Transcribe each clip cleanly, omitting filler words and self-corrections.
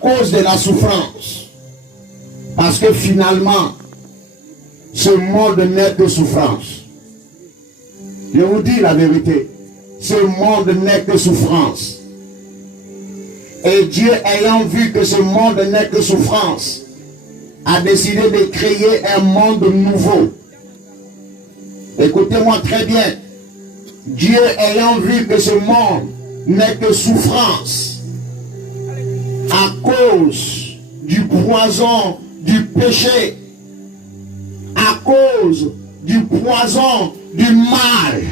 cause de la souffrance. Parce que finalement, ce monde n'est que souffrance. Je vous dis la vérité. Ce monde n'est que souffrance. Et Dieu, ayant vu que ce monde n'est que souffrance, a décidé de créer un monde nouveau. Écoutez-moi très bien. Dieu, ayant vu que ce monde n'est que souffrance, à cause du poison du péché, à cause du poison du mal,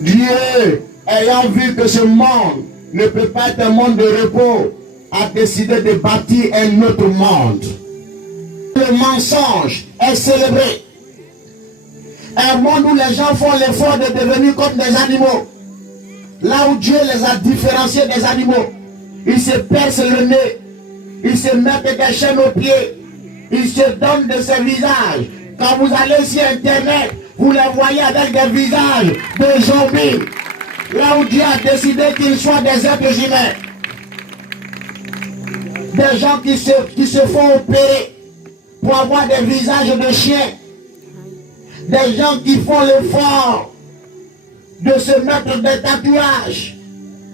Dieu, ayant vu que ce monde ne peut pas être un monde de repos, a décidé de bâtir un autre monde. Le mensonge est célébré. Un monde où les gens font l'effort de devenir comme des animaux. Là où Dieu les a différenciés des animaux. Ils se percent le nez. Ils se mettent des chaînes aux pieds. Ils se donnent de ces visages. Quand vous allez sur Internet, vous les voyez avec des visages de zombies. Là où Dieu a décidé qu'ils soient des êtres humains. Des gens qui se font opérer pour avoir des visages de chiens. Des gens qui font l'effort de se mettre des tatouages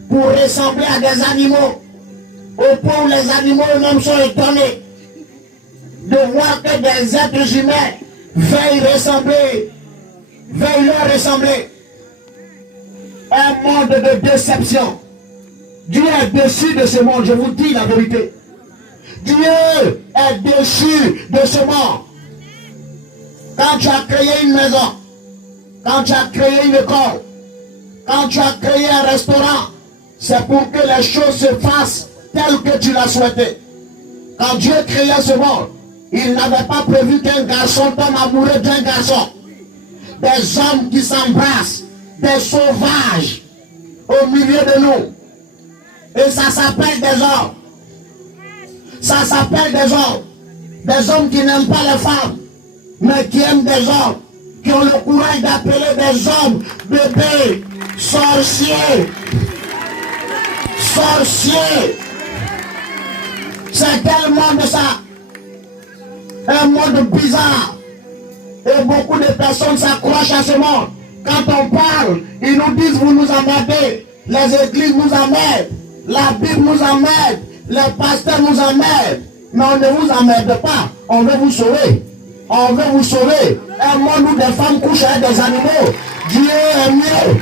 pour ressembler à des animaux. Au point où les animaux eux-mêmes sont étonnés de voir que des êtres humains veuillent leur ressembler. Un monde de déception. Dieu est déçu de ce monde, je vous dis la vérité. Dieu est déçu de ce monde. Quand tu as créé une maison, quand tu as créé une école, quand tu as créé un restaurant, c'est pour que les choses se fassent telles que tu l'as souhaité. Quand Dieu créait ce monde, il n'avait pas prévu qu'un garçon tombe amoureux d'un garçon. Des hommes qui s'embrassent, des sauvages au milieu de nous. Et ça s'appelle des hommes. Ça s'appelle des hommes. Des hommes qui n'aiment pas les femmes, mais qui aiment des hommes, qui ont le courage d'appeler des hommes bébés, sorciers. Sorciers. C'est quel monde ça? Un monde bizarre. Et beaucoup de personnes s'accrochent à ce monde. Quand on parle, ils nous disent vous nous emmerdez. Les églises nous emmerdent. La Bible nous emmerde. Les pasteurs nous emmerdent. Mais on ne vous emmerde pas. On veut vous sauver. On veut vous sauver. Un monde où des femmes couchent avec des animaux. Dieu est mieux.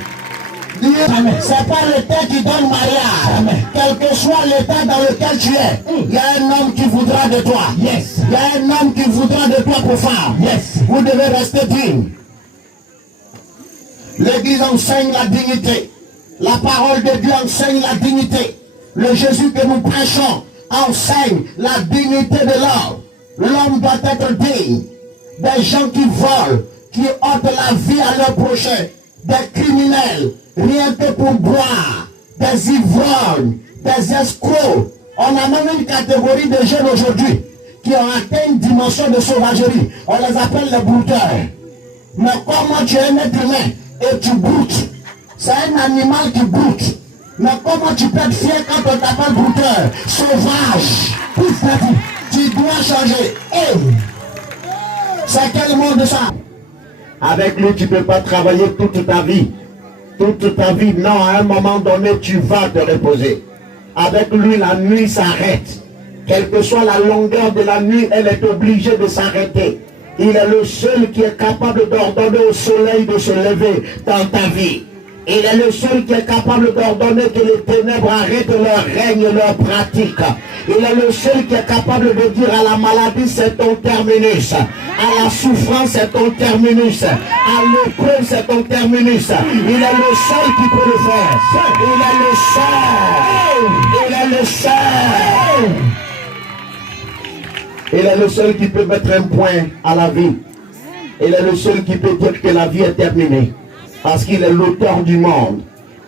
C'est pas l'État qui donne mariage. Quel que soit l'État dans lequel tu es, il y a un homme qui voudra de toi. Il y a un homme qui voudra de toi pour femme. Vous devez rester digne. L'Église enseigne la dignité. La parole de Dieu enseigne la dignité. Le Jésus que nous prêchons enseigne la dignité de l'homme. L'homme doit être digne. Des gens qui volent, qui ôtent la vie à leur prochain. Des criminels, rien que pour boire. Des ivrognes, des escrocs. On a même une catégorie de jeunes aujourd'hui qui ont atteint une dimension de sauvagerie. On les appelle les brouteurs. Mais comment tu es un être humain et tu broutes? C'est un animal qui broute. Mais comment tu peux être fier quand on t'appelle brouteur? Sauvage. Tu dois changer. C'est quel monde ça? Avec lui, tu ne peux pas travailler toute ta vie. Toute ta vie, non, à un moment donné, tu vas te reposer. Avec lui, la nuit s'arrête. Quelle que soit la longueur de la nuit, elle est obligée de s'arrêter. Il est le seul qui est capable d'ordonner au soleil de se lever dans ta vie. Il est le seul qui est capable d'ordonner que les ténèbres arrêtent leur règne, leur pratique. Il est le seul qui est capable de dire à la maladie, c'est ton terminus. À la souffrance, c'est ton terminus. À l'épreuve, c'est ton terminus. Il est le seul qui peut le faire. Il est le seul. Il est le seul. Il est le seul qui peut mettre un point à la vie. Il est le seul qui peut dire que la vie est terminée. Parce qu'il est l'auteur du monde.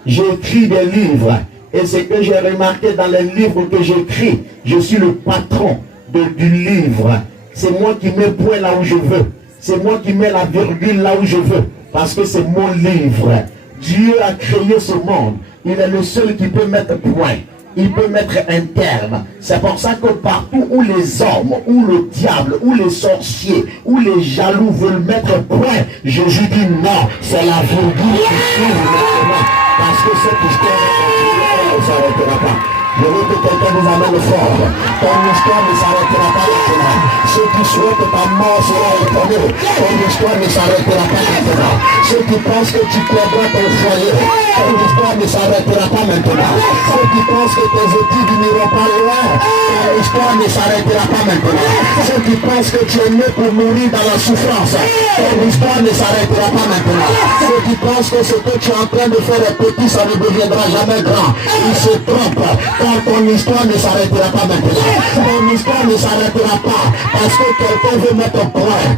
J'écris des livres. Et ce que j'ai remarqué dans les livres que j'écris, je suis le patron du livre. C'est moi qui mets point là où je veux. C'est moi qui mets la virgule là où je veux. Parce que c'est mon livre. Dieu a créé ce monde. Il est le seul qui peut mettre point. il peut mettre un terme. C'est pour ça que partout où les hommes, où le diable, où les sorciers, où les jaloux veulent mettre point, Jésus dit non, c'est la virgule qui s'ouvre maintenant. Parce que cette histoire ne s'arrêtera pas. Je veux que quelqu'un nous amène fort. Ton histoire ne s'arrêtera pas maintenant. Ceux qui souhaitent ta mort seront étonnés. Ton histoire ne s'arrêtera pas maintenant. Ceux qui pensent que tu perdras ton foyer, ton histoire ne s'arrêtera pas maintenant. Ceux qui pensent que tes études n'iront pas loin, ton histoire ne s'arrêtera pas maintenant. Ceux qui pensent que tu es né pour mourir dans la souffrance, ton histoire ne s'arrêtera pas maintenant. Ceux qui pensent que ce que tu es en train de faire est petit, ça ne deviendra jamais grand, ils se trompent. Car ton histoire ne s'arrêtera pas maintenant. Ton histoire ne s'arrêtera pas parce que quelqu'un veut mettre point.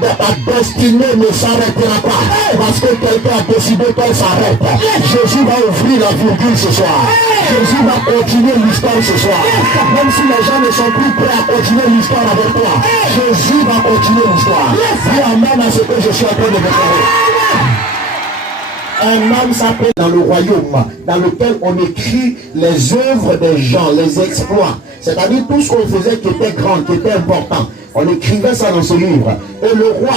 Ta destinée ne s'arrêtera pas parce que quelqu'un a décidé qu'elle s'arrête. Jésus va ouvrir la virgule ce soir. Jésus va continuer l'histoire ce soir. Même si les gens ne sont plus prêts à continuer l'histoire avec toi, Jésus va continuer l'histoire. Dis amen à ce que je suis en train de déclarer. Un homme s'appelle dans le royaume dans lequel on écrit les œuvres des gens, les exploits. C'est-à-dire tout ce qu'on faisait qui était grand, qui était important. On écrivait ça dans ce livre. Et le roi,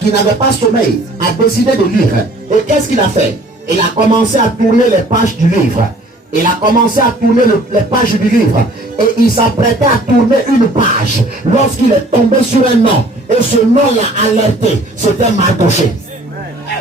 qui n'avait pas sommeil, a décidé de lire. Et qu'est-ce qu'il a fait? Il a commencé à tourner les pages du livre. Il a commencé à tourner les pages du livre. Et il s'apprêtait à tourner une page lorsqu'il est tombé sur un nom. Et ce nom l'a alerté. C'était Mardoché.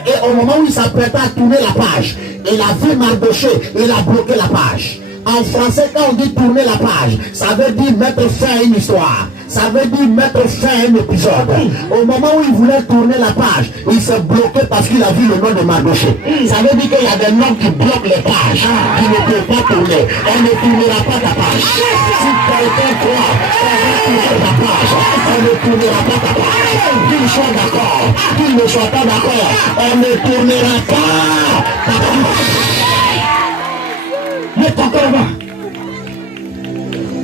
Et au moment où il s'apprêtait à tourner la page, il a vu Mardoché, il a bloqué la page. En français, quand on dit tourner la page, ça veut dire mettre fin à une histoire. Ça veut dire mettre fin à un épisode. Au moment où il voulait tourner la page, il s'est bloqué parce qu'il a vu le nom de Mardoché. Ça veut dire qu'il y a des noms qui bloquent les pages, qui ne peuvent pas tourner. On ne tournera pas ta page. Si quelqu'un croit qu'on va tourner ta page, on ne tournera pas ta page. Qu'il soit d'accord, qu'il ne soit pas d'accord, on ne tournera pas ta page. Mais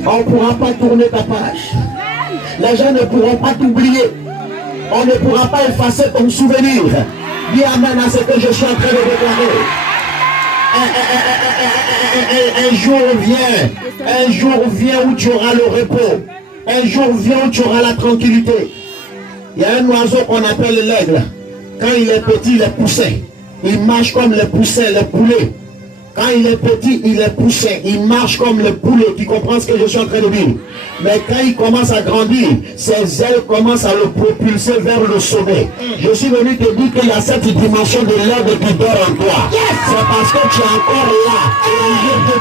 on ne pourra pas tourner ta page. Les gens ne pourront pas t'oublier. On ne pourra pas effacer ton souvenir. Dis amen à ce que je suis en train de déclarer. Un jour vient où tu auras le repos. Un jour vient où tu auras la tranquillité. Il y a un oiseau qu'on appelle l'aigle. Quand il est petit, il est poussé. Il marche comme les poussins, les poulets. Quand il est petit, il est poussé, il marche comme le poulet. Tu comprends ce que je suis en train de dire? Mais quand il commence à grandir, ses ailes commencent à le propulser vers le sommet. Je suis venu te dire qu'il y a cette dimension de l'aigle qui dort en toi. C'est parce que tu es encore là,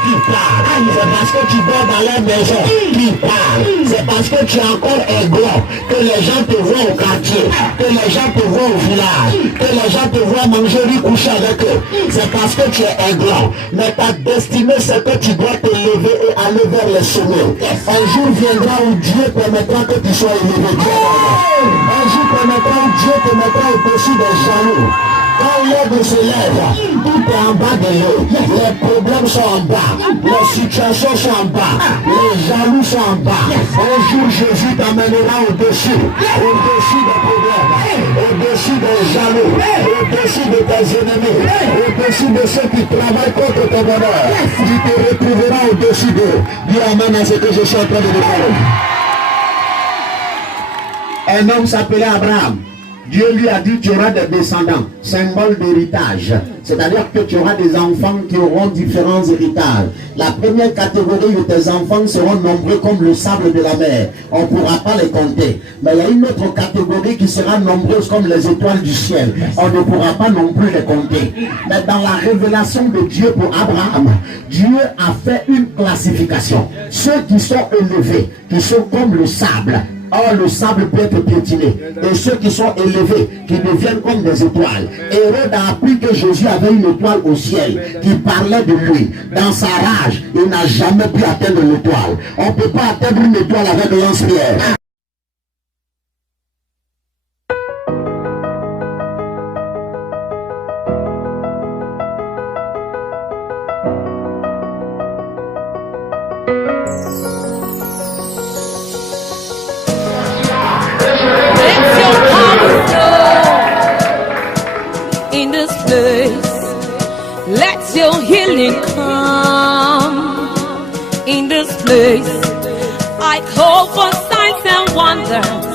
qui parle. C'est parce que tu dors dans la maison qui parle. C'est parce que tu es encore aiglon que les gens te voient au quartier, que les gens te voient au village, que les gens te voient manger du coucher avec eux. C'est parce que tu es aiglon. Mais ta destinée, c'est que tu dois te lever et aller vers les sommets. Un jour viendra où Dieu permettra que tu sois élevé. Un jour permettra où Dieu te mettra au-dessus des jaloux. Quand l'aigle se lève, tout est en bas de l'eau. Les problèmes sont en bas. Les situations sont en bas. Les jaloux sont en bas. Un jour, Jésus t'amènera au-dessus. Au-dessus des problèmes. Au-dessus des jaloux. Au-dessus de tes ennemis. Au-dessus de ceux qui travaillent contre ton bonheur. Tu te retrouveras au-dessus d'eux. Dis amen à ce que je suis en train de déclarer. Un homme s'appelait Abraham. Dieu lui a dit, tu auras des descendants, symbole d'héritage. C'est-à-dire que tu auras des enfants qui auront différents héritages. La première catégorie de tes enfants seront nombreux comme le sable de la mer. On ne pourra pas les compter. Mais il y a une autre catégorie qui sera nombreuse comme les étoiles du ciel. On ne pourra pas non plus les compter. Mais dans la révélation de Dieu pour Abraham, Dieu a fait une classification. Ceux qui sont élevés, qui sont comme le sable. Or, le sable peut être piétiné. Et ceux qui sont élevés, qui deviennent comme des étoiles. Hérode a appris que Jésus avait une étoile au ciel qui parlait de lui. Dans sa rage, il n'a jamais pu atteindre l'étoile. On ne peut pas atteindre une étoile avec lance-pierre. Let your healing come. this place. I call for signs and wonders.